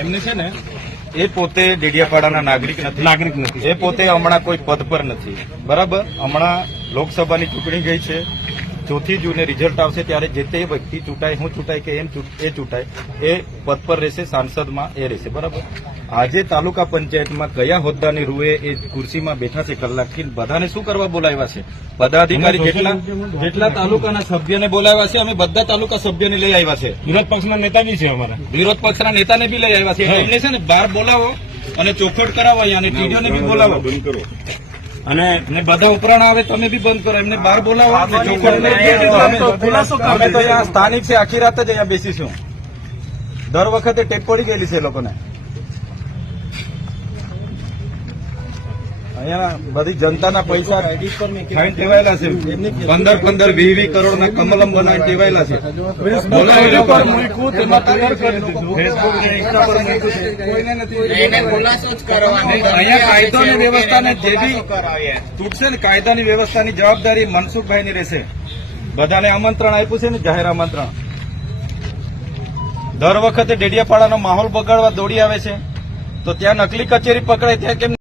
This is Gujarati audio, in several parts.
એમને છે ને એ પોતે ડેડિયાપાડાના નાગરિક નથી, એ પોતે હમણાં કોઈ પદ પર નથી, બરાબર. હમણાં લોકસભાની ચૂંટણી ગઈ છે, 4 જૂને રિઝલ્ટ આવશે ત્યારે જે તે વ્યક્તિ ચૂંટાય, હું ચૂંટાય કે એ ચૂંટાય, એ પદ પર રહેશે, સાંસદમાં એ રહેશે, બરાબર. આજે તાલુકા પંચાયતમાં કયા હોદ્દાની રૂએ એ ખુરશીમાં બેઠા છે કલાકથી, બધાને શું કરવા બોલાવ્યા છે? બધા અધિકારી જેટલા તાલુકાના સભ્યને બોલાવ્યા છે, અમે બધા તાલુકા સભ્યને લઈ આવ્યા છે. વિરોધ પક્ષના નેતા બી છે અમારા, વિરોધ પક્ષના નેતાને બી લઈ આવ્યા છે. એમને છે ને બહાર બોલાવો અને ચોખવટ કરાવો અહીંયા, અને ટીડીઓને બી બોલાવો અને બધા ઉપરાણ આવે તમે બી બંધ કરો, એમને બહાર બોલાવો. અમે તો અહીંયા સ્થાનિક છે, આખી રાત જ અહીંયા બેસીશું. દર વખતે ટેપ પડી ગયેલી છે એ લોકોને. અહીંયા બધી જનતાના પૈસા ખાઈને ટેવાયેલા છે, 15-20 કરોડના કમલમ બનાવીને ટેવાયેલા છે. અહીંયા કાયદો અને વ્યવસ્થાને જે બી તૂટશે ને, કાયદાની વ્યવસ્થાની જવાબદારી મનસુખભાઈની રહેશે. બધાને આમંત્રણ આપ્યું છે ને, જાહેર આમંત્રણ. દર વખતે ડેડિયાપાડાનો માહોલ બગાડવા દોડી આવે છે, તો ત્યાં નકલી કચેરી પકડાય ત્યાં કેમ?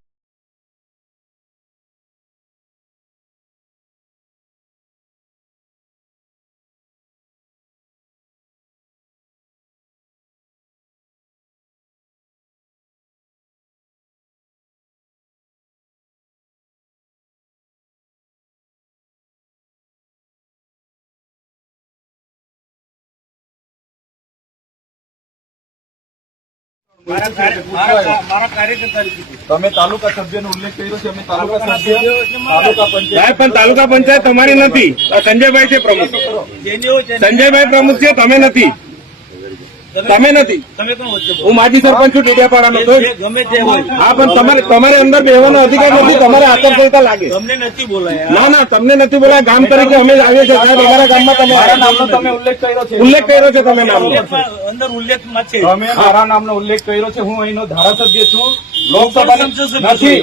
તમે તાલુકા સભ્યનો ઉલ્લેખ કર્યો છે, અમે તાલુકા સભ્ય તાલુકા પંચાયત, પણ તાલુકા પંચાયત તમારી નથી. સંજયભાઈ છે પ્રમુખ, સંજયભાઈ પ્રમુખ છે, તમે નથી. હું માજી સરપંચ છું ડેડિયાપાડાનો. હા, પણ તમારે અંદર બેહવાનો અધિકાર નથી, તમારે આચારસંહિતા લાગે. તમને નથી બોલાયા? ના, તમને નથી બોલાયા. ગામ તરીકે અમે આવીએ છીએ સાહેબ, અમારા ગામમાં તમે મારા નામનો તમે ઉલ્લેખ કર્યો છે, તમે નામનો અંદર ઉલ્લેખમાં છે. તમે મારા નામનો ઉલ્લેખ કર્યો છે. હું અહીંનો ધારાસભ્ય છું, લોકસભાનો નથી.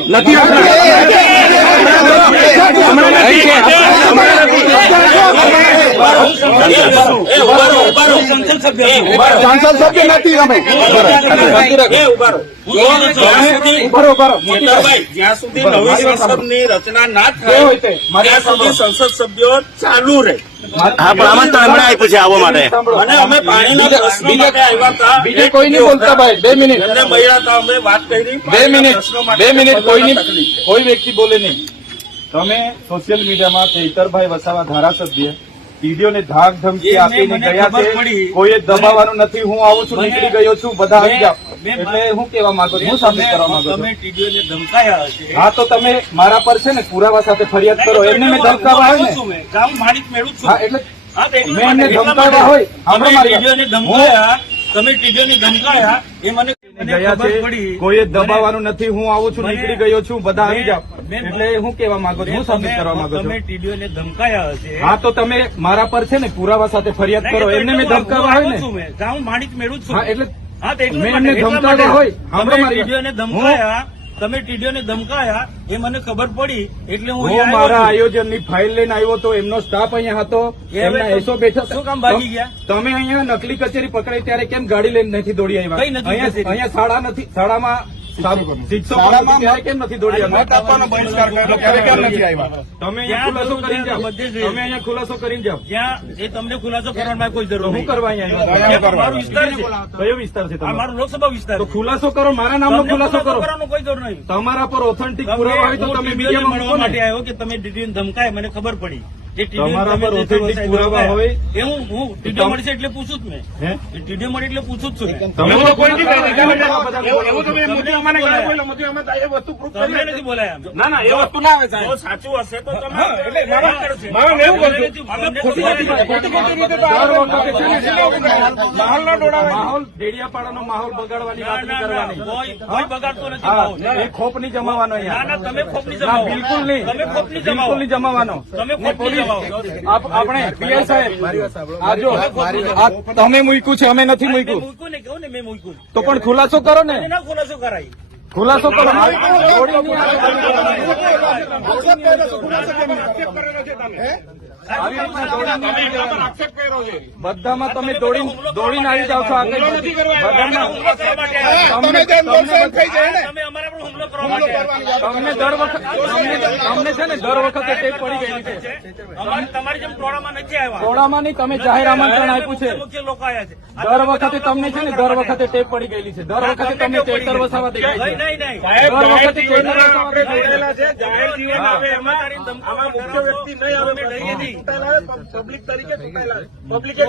સાંસદ સભ્ય નથી અમે. જ્યાં સુધી નવી સંસદની રચના ના થાય ત્યાં સુધી સંસદ સભ્યો ચાલુ રહે. આમંત્રણ એમણે આપ્યું છે આવવા માટે, અને અમે પાણીના પ્રશ્નો માટે આવ્યા હતા. બીજે કોઈ નહીં બોલતા ભાઈ. 2 મિનિટ એમને મળ્યા હતા, અમે વાત કરી. 2 મિનિટ કોઈ વ્યક્તિ બોલે નહીં. તમે સોશિયલ મીડિયામાં ચૈતરભાઈ વસાવા ધારાસભ્ય ટીડીઓને ધાક ધમકી આપીને ગયા છે, કોઈ દબાવવાનું નથી. હું આવું છું, નીકળી ગયો છું, બધા આવી જાઓ. એટલે હું કહેવા માંગુ છું, હું સાબિત કરવા માંગુ છું. તમે ટીડીઓને ધમકાયા હશે. હા, તો તમે મારા પર છે ને પુરાવા સાથે ફરિયાદ કરો. એમને મેં ધમકાવા હોય ને, ગામ માલિક મેળવું છું. હા, એટલે મેં એમને ધમકાવા હોય. તમે ટીડીઓને ધમકાયા, એ મને ગયા છે, કોઈ દબાવવાનું નથી. હું આવું છું, નીકળી ગયો છું, બધા આવી જાઓ. એટલે હું કહેવા માંગુ છું, હું સાબિત કરવા માંગુ છું. તમે ટીડીઓને ધમકાયા હશે. હા, તો તમે મારા પર છે ને પુરાવા સાથે ફરિયાદ કરો. એમને મેં ધમકાવા હોય ને, ગામ માલિક મેળવું છું. હા, એટલે મેં એમને ધમકાવા હોય. ટીડીઓને ધમકાયા, તમે ટીડીઓને ધમકાયા, એ મને ખબર પડી, એટલે હું મારા આયોજનની ફાઇલ લઈને આવ્યો તો એમનો સ્ટાફ અહીંયા હતો, એમના એસો બેઠા. શું કામ ભાગી ગયા? તમે અહીંયા નકલી કચેરી પકડાઈ ત્યારે કેમ ગાડી લઈને નથી દોડી આવ્યા? અહીંયા શાળા નથી, શાળામાં શિક્ષકો ત્યારે કેમ નથી દોડી આવ્યા? તમે અહીંયા ખુલાસો કરીને જાઓ. જ્યાં એ તમને ખુલાસો કરવાનો કોઈ જરૂર શું કરવા અહીંયા મારો વિસ્તાર છે. કયો વિસ્તાર છે? મારો લોકસભા વિસ્તાર. તો ખુલાસો કરો, મારા નામનો ખુલાસો કરો. કરવાનો કોઈ જરૂર નહીં. તમારા પર ઓથેન્ટિક પુરાવા હોય તો તમે મીડિયામાં મળવા માટે આવ્યો કે તમે ટીડીઓને ધમકાય, મને ખબર પડી. તમારા પર ઓથેન્ટિક પુરાવા હોય એ હું ટીડીઓ મળશે એટલે પૂછું જ મેં. ટીડીઓ મળે એટલે પૂછું જ છું. તમે તો કોઈ નથી બોલાયા. ના, એ વસ્તુ ના આવે સાહેબ. જો સાચું હશે તો તમે માહોલ ડેડિયાપાડાનો માહોલ બગાડવાની વાત નહીં કરવાની. કોઈ બગાડતો નથી. એ ખોપ નહીં જમાવાનો ના, તમે ખોપ નહીં ના, જમાવો. બિલકુલ નહીં. તમે ખોપ નહીં બિલકુલ જમાવો. નહીં જમાવાનો. તમે ખોપ નહીં જમાવો. આપણે પીઆઈ સાહેબ, આ જો આ તમે મૂક્યું છે, અમે નથી મૂક્યું. મૂક્યું ને, કહું ને મેં મૂક્યું. તો પણ ખુલાસો કરો ને, ના ખુલાસો કરાય. ખુલાસો કરો. આવી રીતના દોડીને તમે એમના પર આક્ષેપ કર્યો છે. બધામાં તમે દોડીને આવી જાવ છો. હુમલો નથી કરવા આવ્યા. બધામાં હુમલો કરવા માટે તમે તેમ બોલશો એમ થઈ જાય ને. તમે અમારા પર હુમલો કરવા માટે તમને દર વખત તમને છે ને દર વખતે ટેપ પડી ગયેલી છે. તમારી જેમ ટોળામાં નથી આવ્યા. ટોળામાં નહીં, તમે જાહેર આમંત્રણ આપ્યું છે. મુખ્ય લોકો આવ્યા છે. દર વખતે તમને છે ને દર વખતે ટેપ પડી ગયેલી છે. દર વખતે તમને ચેતર વસાવા દેખાય છે. નહીં નહીં દર વખતે ચેતર વસાવા આપણે દેખાય છે. જોડેલા છે. જાહેર જીવન આવે એમાં આમાં મુખ્ય વ્યક્તિ નહીં આવે. પબ્લિક તરીકે પબ્લિકે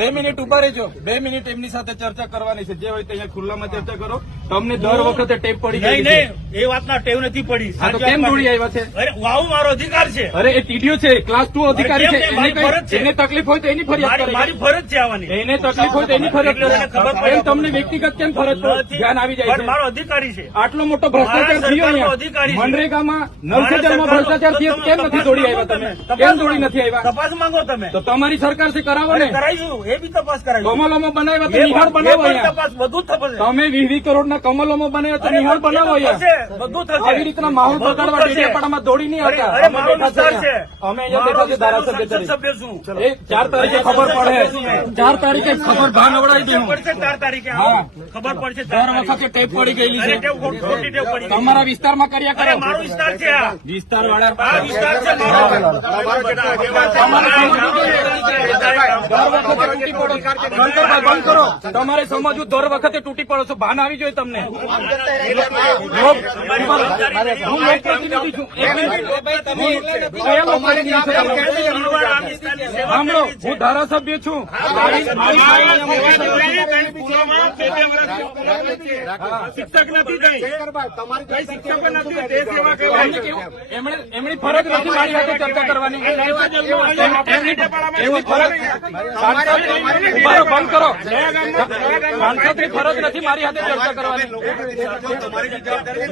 2 મિનિટ ઉભા રહેજો. 2 મિનિટ એમની સાથે ચર્ચા કરવાની છે. જે હોય તે અહીંયા ખુલ્લામાં ચર્ચા કરો. તમને દર વખતે ટેપ પડી નહીં ગઈ છે. નહીં એ વાતના ટેવ નથી પડી. હા તો કેમ દોડી આવ્યા છે? અરે વાવું મારો અધિકાર છે. અરે એ ટીડીઓ છે, ક્લાસ 2 અધિકારી છે. અરે કેમ? મારી ફરજ છે. એને તકલીફ હોય તો એની ફરિયાદ મારી કરે. ફરજ છે આવવાની. એને તકલીફ હોય તો એની ફરિયાદ એને ખબર કરે. પડે. કેમ તમને વ્યક્તિગત કેમ ફરજ પર નથી. ધ્યાન આવી જાય પણ છે? મારો અધિકારી છે. આટલો મોટો ભ્રષ્ટાચાર મારા થયો સરકારનો અધિકારી અહીંયા છે. મનરેગામાં નલ સે જલમાં ભ્રષ્ટાચાર થયો કેમ નથી દોડી આવ્યા તમે? કેમ દોડી નથી આવ્યા? તપાસ માંગો તમે. તો તમારી સરકાર છે, કરાવો ને. કરાઈશું એ બી તપાસ કરાઈશું. કમલોમાં બનાવ્યા તો એ નિહાળ પણ બનાવો અહીંયા. તપાસ બધું જ થશે. તમે 20 કરોડના કમલોમાં બનાવ્યા તો નિહાળ બનાવો અહીંયા. બધું થશે. આવી રીતના માહોલ બધું બગાડવા થશે. ડેડિયાપાડામાં દોડી નહીં આવતા. અરે મારો વિસ્તાર છે. અમે અહીંયા બેઠા છે ધારાસભ્ય સંસદ તરીકે. સભ્ય છું. એ 4 તારીખે ખબર પડે. 4 તારીખે ખબર ભાન નવડાવી દઉં. પડશે 4 તારીખે હા. ખબર પડશે 4 દર તારીખે. વખતે ટેપ પડી ગયેલી અરે છે. ટેવ ખોટી ટેવ પડી ગઈ. તમારા વિસ્તારમાં કર્યા અરે કરો. મારો વિસ્તાર છે આ. વિસ્તાર વાળા આ વિસ્તાર છે મારો. બંધ કરો. તમારે સમજવું દર વખતે તૂટી પડો છો. ભાન આવી જોઈએ તમને. હું લોકપ્રતિનિધિ છું. એક મિનિટ. કયા લોકપ્રતિનિધિ છો તમે? સાંભળો, હું ધારાસભ્ય છું. મારી ફાઇલ શિક્ષક નથી કઈ શિક્ષક નથી તે સેવા એમને કેવું? એમની ફરજ નથી મારી સાથે ચર્ચા કરવાની. એમની ફરજ ઉભા રહો, બંધ કરો. સાંસદની ફરજ નથી મારી સાથે ચર્ચા કરવાની.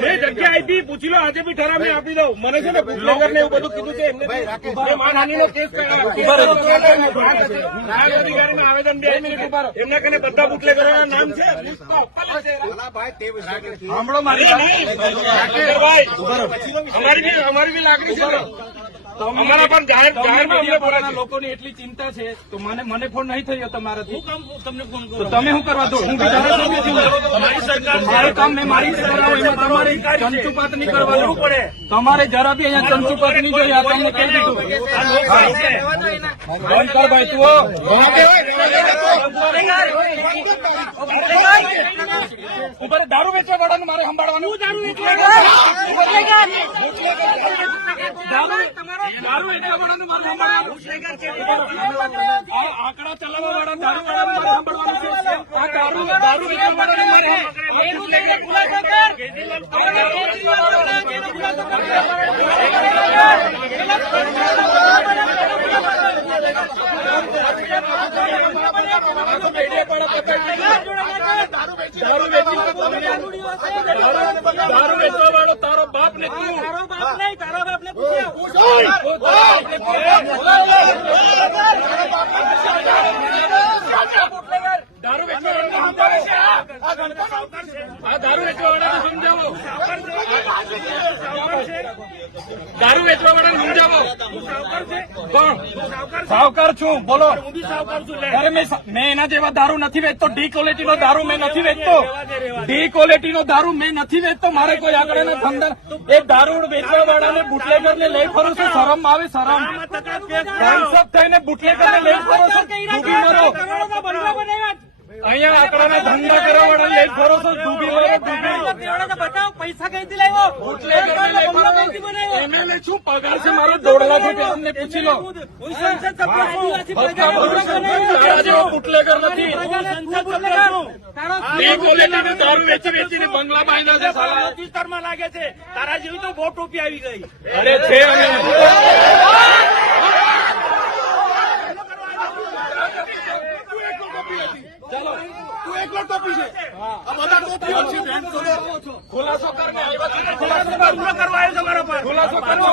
મેં જગ્યા આપી પૂછી લો આજે બી ઠરાવ મેં આપી દઉં મને છે ને બુટલેગર ને એવું બધું કીધું છે એમને માનહાનિનો કેસ અધિકારીને આવેદન દે એમના કને બધા બુટલેગરોના નામ છે સાંભળો મારી વાત. અમારી બી લાગણી છે અમારા પણ જાહેરમાં અમને ડેડિયાપાડાના લોકોની એટલી ચિંતા છે તો મને ફોન નહીં થયો તમારાથી. તમને ફોન તો તમે શું કરવા દો? હું બી ધારાસભ્ય છું. મારી સરકાર મારે કામ મેં મારી રીતે કરાવું. એમાં તમારે ચંચુપાત નહીં કરવાનું પડે. તમારે જરા બી અહીંયા ચંચુપાત નહીં જોઈએ. આ તમને કહી દીધું. આ લોકશાહી છે. બંધ કર ભાઈ તું. ઉપર દારૂ વેચવા વાળાનું મારે સંભાળવાનું. દારૂ વેચવા વાળાનું મારે સંભાળવાનું. આ આંકડા ચલાવવા વાળા દારૂ વાળાનું મારે સંભાળવાનું છે. આ દારૂ વેચવા વાળાનું મારે દારૂ વેચવા વાળો તારો બાપ ને તું. દારૂ વેચવા આ દારૂ વેચવા વાળાને સમજાવો. દારૂ વેચવા વાળાને સમજાવો. કોણ? સાવકાર છું. બોલો. અરે મેં એના જેવા દારૂ નથી વેચતો. ડી ક્વોલિટીનો દારૂ મેં નથી વેચતો. ડી ક્વોલિટીનો દારૂ મેં નથી વેચતો. મારે કોઈ આગળ ધંધા એ દારૂ વેચવા વાળાને બુટલેગર ને લઈ ફરો છો. શરમ આવે? શરમ? સાંસદ થઈને બુટલેગર ને લઈ ફરો છો. ડૂબી મરો. અહીંયા આંકડાના ધંધા કરવા વાળા લઈ ફરો છો. ડૂબી મરો. પૈસા કઈથી લાવ્યો? એમએલએ શું પગાર છે મારો? 1.5 લાખ રૂપિયા તમને પૂછી લો. તારા જેવો બુટલેગર નથી. ડી ક્વોલિટીનો દારૂ વેચીને બંગલા બાંધ્યા છે સાલા. વિસ્તારમાં લાગે છે તારા જેવી તો બહુ ટોપી આવી ગઈ. અરે છે અમે ચાલો તું એકલો ટોપી છે આ બધા ટોપીઓ છે બેન ખુલાસો કરીને આવ્યા છે ને, ખુલાસો કરવા આવ્યો તમારા પર ખુલાસો કરવો.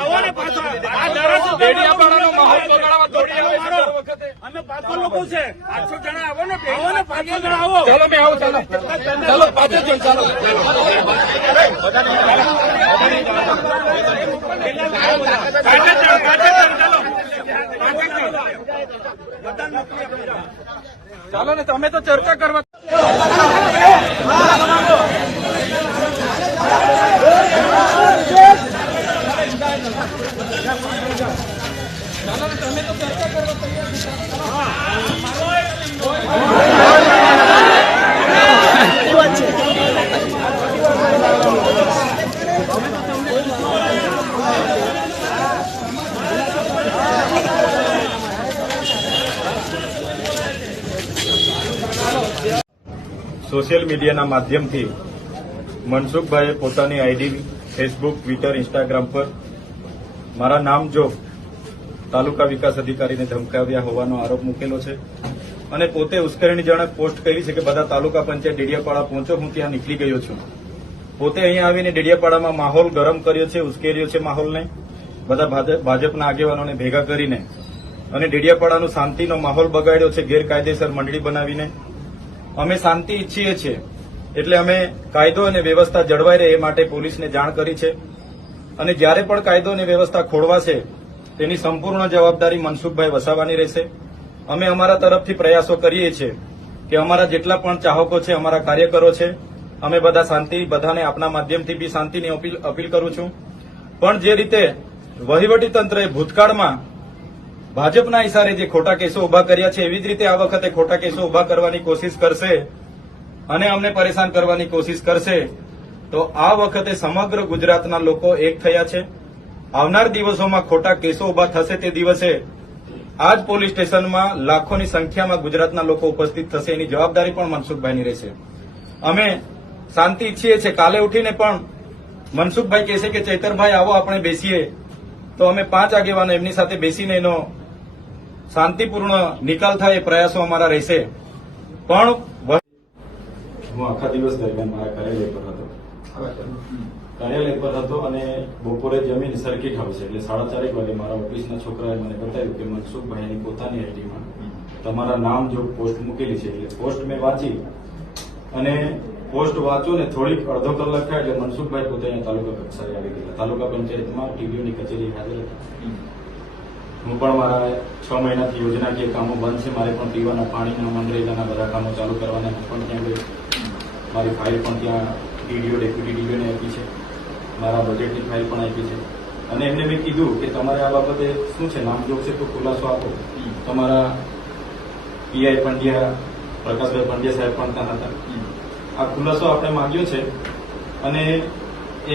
આવો ને પાછો આ ધારાસભ્ય ડેડિયાપાડાનો માહોલ બગાડવા દોડી આવે છે દર વખતે. અમે 500 લોકો છે 800 જણા આવો ને 500 જણા આવો ચાલો મેં આવું, ચાલો ચાલો પાછળ જઈને ચાલો. ચાલો ને, તમે તો ચર્ચા કરવા સોશિયલ મીડિયાના માધ્યમથી મનસુખભાઈએ પોતાની આઈડી ફેસબુક, ટ્વિટર, ઇન્સ્ટાગ્રામ પર મારા નામ જો તાલુકા વિકાસ અધિકારીને ધમકાવ્યા હોવાનો આરોપ મૂકેલો છે અને પોતે ઉશ્કેરણીજનક પોસ્ટ કરી છે કે બધા તાલુકા પંચાયત ડેડિયાપાડા પહોંચો, હું ત્યાં નીકળી ગયો છું. પોતે અહીંયા આવીને ડેડિયાપાડામાં માહોલ ગરમ કર્યો છે, ઉશ્કેર્યો છે માહોલને, બધા ભાજપના આગેવાનોને ભેગા કરીને અને ડેડિયાપાડાનો શાંતિનો માહોલ બગાડ્યો છે ગેરકાયદેસર મંડળી બનાવીને. અમે શાંતિ ઈચ્છીએ છીએ એટલે અમે કાયદો અને વ્યવસ્થા જળવાઈ રહે એ માટે પોલીસને જાણ કરી છે અને જ્યારે પણ કાયદો અને વ્યવસ્થા ખોળવાશે તેની સંપૂર્ણ જવાબદારી મનસુખભાઈ વસાવવાની રહેશે. અમે અમારા તરફથી પ્રયાસો કરીએ છીએ કે અમારા જેટલા પણ ચાહકો છે, અમારા કાર્યકરો છે, અમે બધા શાંતિ, બધાને આપના માધ્યમથી બી શાંતિની અપીલ કરું છું. પણ જે રીતે વહીવટીતંત્રએ ભૂતકાળમાં ભાજપના ઇશારે જે ખોટા કેસો ઉભા કર્યા છે એવી જ રીતે આ વખતે ખોટા કેસો ઉભા કરવાની કોશિશ કરશે અને અમને પરેશાન કરવાની કોશિશ કરશે તો આ વખતે સમગ્ર ગુજરાતના લોકો એક થયા છે. આવનાર દિવસોમાં ખોટા કેસો ઉભા થશે તે દિવસે આ જ પોલીસ સ્ટેશનમાં લાખોની સંખ્યામાં ગુજરાતના લોકો ઉપસ્થિત થશે, એની જવાબદારી પણ મનસુખભાઈની રહેશે. અમે શાંતિ ઈચ્છીએ છીએ. કાલે ઉઠીને પણ મનસુખભાઈ કહેશે કે ચૈતરભાઈ આવો આપણે બેસીએ, તો અમે 5 આગેવાનો એમની સાથે બેસીને એનો શાંતિપૂર્ણ નિકાલ થાય એ પ્રયાસો અમારા રહેશે. પણ હું આખા દિવસ દરમિયાન મારા કાર્યાલય પર હતો અને બપોરે જમીન સર્કિટ હાઉસ એટલે 4:30 વાગે મારા ઓફિસના છોકરાએ મને બતાવ્યું કે મનસુખભાઈની પોતાની આઈડીમાં તમારા નામ જો પોસ્ટ મૂકેલી છે એટલે પોસ્ટ મેં વાંચી અને પોસ્ટ વાંચો ને થોડીક અડધો કલાક થાય એટલે મનસુખભાઈ પોતે અહીંયા તાલુકા કક્ષાએ આવી ગયા. તાલુકા પંચાયતમાં ટીડીઓની કચેરી હાજર હતા. હું પણ મારા 6 મહિનાથી યોજનાકીય કામો બંધ છે, મારે પણ પીવાના પાણીના, મનરેગાના બધા કામો ચાલુ કરવાના, હું પણ ત્યાં ગઈ. મારી ફાઇલ પણ ત્યાં ડીડીઓ, ડેપ્યુટી ડીડીઓને આપી છે, મારા બજેટની ફાઇલ પણ આપી છે અને એમને મેં કીધું કે તમારે આ બાબતે શું છે, નામજોગ છે તો ખુલાસો આપો. તમારા પીઆઈ પંડ્યા, પ્રકાશભાઈ પંડ્યા સાહેબ પણ ત્યાં હતા. આ ખુલાસો આપણે માંગ્યો છે અને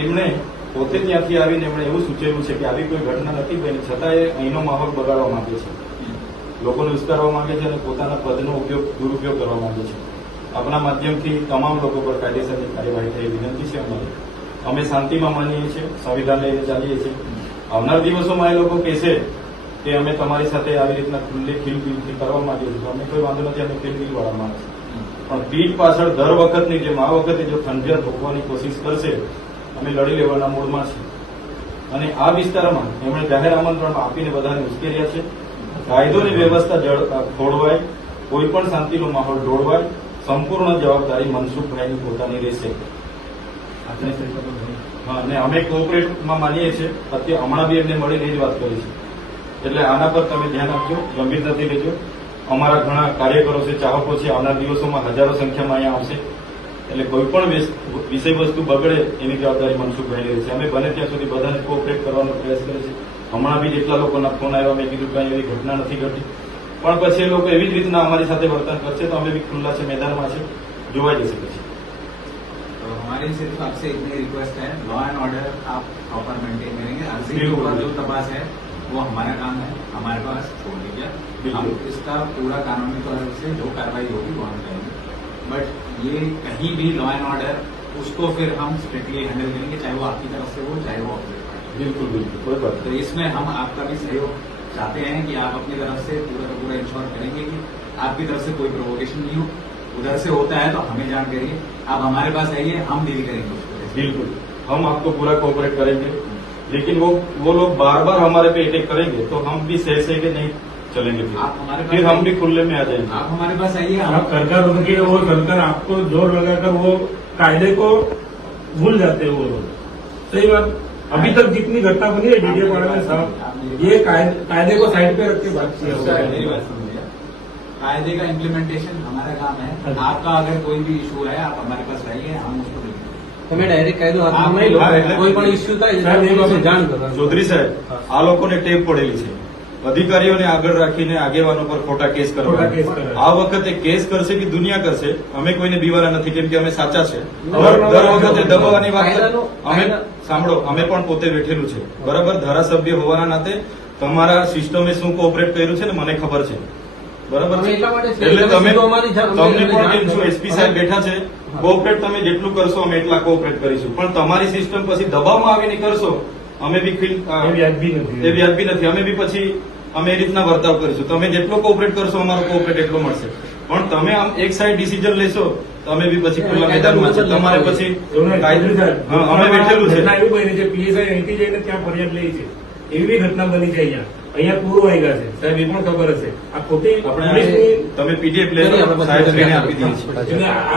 એમણે પોતે ત્યાંથી આવીને એમણે એવું સૂચવ્યું છે કે આવી કોઈ ઘટના નથી બની, છતાં એ અહીંનો માહોલ બગાડવા માંગે છે, લોકોને ઉશ્કેરવા માંગે છે અને પોતાના પદનો દુરુપયોગ કરવા માંગે છે. આપણા માધ્યમથી તમામ લોકો પર કાયદેસરની કાર્યવાહી થઈ વિનંતી છે અમારી. અમે શાંતિમાં માનીએ છીએ, સંવિધાન લઈને ચાલીએ છીએ. આવનાર દિવસોમાં એ લોકો કહેશે કે અમે તમારી સાથે આવી રીતના ખિલબિલથી કરવા માંગીએ છીએ, અમે કોઈ વાંધો નથી, અમે ખિલબિલવાળા માણસ. પણ પીઠ પાછળ દર વખતની જેમ આ વખતે જો ખંજર ભોગવાની કોશિશ કરશે, અમે લડી લેવાના મૂડમાં છીએ. અને આ વિસ્તારમાં એમણે જાહેર આમંત્રણ આપીને બધાને ઉશ્કેર્યા છે. કાયદોની વ્યવસ્થા ખોળવાય, કોઈ પણ શાંતિનો માહોલ દોડવાય, સંપૂર્ણ જવાબદારી મનસુખભાઈની પોતાની રહેશે. અને અમે કોઓપરેટમાં માનીએ છીએ. અત્યારે હમણાં બી એમને મળીને જ વાત કરી છે. એટલે આના પર તમે ધ્યાન આપજો, ગંભીરતાથી લેજો. અમારા ઘણા કાર્યકરો છે, ચાહકો છે, આવનાર દિવસોમાં હજારો સંખ્યામાં અહીંયા આવશે. એટલે કોઈ પણ વિષય વસ્તુ બગડે એની જવાબદારી મનસુખભાઈની રહેશે. અમે બને ત્યાં સુધી બધાને કોઓપરેટ કરવાનો પ્રયાસ કરીએ છીએ. હમણાં બી જેટલા લોકોના ફોન આવ્યા, મેં કીધું કઈ એવી ઘટના નથી ઘટી, પણ પછી એ લોકો એવી જ રીતના અમારી સાથે વર્તન કરશે તો અમે બી ખુલ્લા છે, મેદાનમાં છે, જોવાઈ જશે પછી. तो हमारी सिर्फ आपसे इतनी रिक्वेस्ट है, लॉ एंड ऑर्डर आप प्रॉपर मेंटेन करेंगे. आरसी के ऊपर जो तपास है वो हमारा काम है, हमारे पास छोड़ दीजिए. हम इसका पूरा कानूनी तौर से जो कार्रवाई होगी वो हम करेंगे. बट ये कहीं भी लॉ एंड ऑर्डर उसको फिर हम स्ट्रिक्टली हैंडल करेंगे, चाहे वो आपकी तरफ से हो, चाहे वो बिल्कुल बिल्कुल, कोई बात तो इसमें हम आपका भी सहयोग चाहते हैं कि आप अपनी तरफ से पूरा का पूरा इंश्योर करेंगे कि आपकी तरफ से कोई प्रोवोकेशन नहीं हो। उधर से होता है तो हमें जान करिए, आप हमारे पास आइए, हम डील करेंगे उसको। बिल्कुल, हम आपको पूरा कोऑपरेट करेंगे, लेकिन वो लोग बार बार हमारे पे अटैक करेंगे तो हम भी सह के नहीं चलेंगे, आप हमारे फिर हम भी खुले में आ जाएंगे। आप हमारे पास आइए, आप हम सरकार उनकी वो सरकार आपको जोर लगाकर वो कायदे को भूल जाते हैं वो लोग। सही बात, अभी तक जितनी घटना बनी है डीडीपाड़ा में साहब, ये कायदे को साइड पे रख के बात किया हुआ है। मेरी बात सुनिए, कायदे का इम्प्लीमेंटेशन हमारा काम है। अच्छा। आपका अगर कोई भी इशू है, आप हमारे पास आइए, हम उसको देखेंगे। તમે ડાયરેક્ટ કાયદો હાથમાં નહીં લો, કોઈ પણ ઇસ્યુ થાય સાહેબ, એટલે તમે જાણ કરો. ચૌધરી સાહેબ, આ લોકોને ટેવ પડેલી છે અધિકારીઓને આગળ રાખીને આગેવાનો પર ખોટા કેસ ખોટા કેસ કરવા. કરે. આ વખતે કેસ કરશે કે દુનિયા કરશે, અમે કોઈને બીવાના નથી, કેમ કે અમે સાચા છે. અવારનવાર દર વખતે દબાવવાની વાત કાયદાનો- અમે સાંભળો, અમે પણ પોતે વેઠેલું છે બરાબર. ધારાસભ્ય હોવાના નાતે તમારા સિસ્ટમે શું કોઓપરેટ કર્યું છે ને મને ખબર છે બરાબર અમે છે. એટલા માટે છે, એટલે તમે તમે સીધું અમારી જાણ- તમને અમને પણ જાણ કેમ છો, કરો. એસપી સાહેબ બેઠા છે, કોઓપરેટ તમે જેટલું કરશો અમે એટલા કોઓપરેટ કરીશું, પણ તમારી સિસ્ટમ પછી દબાવમાં આવીને કરશો અમે બી એ વ્યાજબી નથી. એ વ્યાજબી નથી. અમે બી પછી અમે એ રીતના વર્તાવ કરીશું. તમે જેટલો કોઓપરેટ કરશો અમારો કોઓપરેટ એટલો મળશે, પણ તમે આમ એક સાઈડ ડિસિઝન લેશો તો અમે બી પછી ખુલ્લા મેદાનમાં છે. તમારે પછી એવું ના, ચૌધરી સાહેબ, હા, અમે બેઠેલું છે. ઘટના એવું બની છે, પીએસઆઈ અહીંથી જઈને ત્યાં ફરિયાદ લઈ છે, એવી ઘટના બની છે અહીંયા પૂરું વાગ્યા છે સાહેબ, એ પણ ખબર હશે. આ ખોટી આપણે પોલીસની તમે પીડીએફ લેજો, સાહેબ શ્રીને આપી દઈએ છીએ. એટલે આ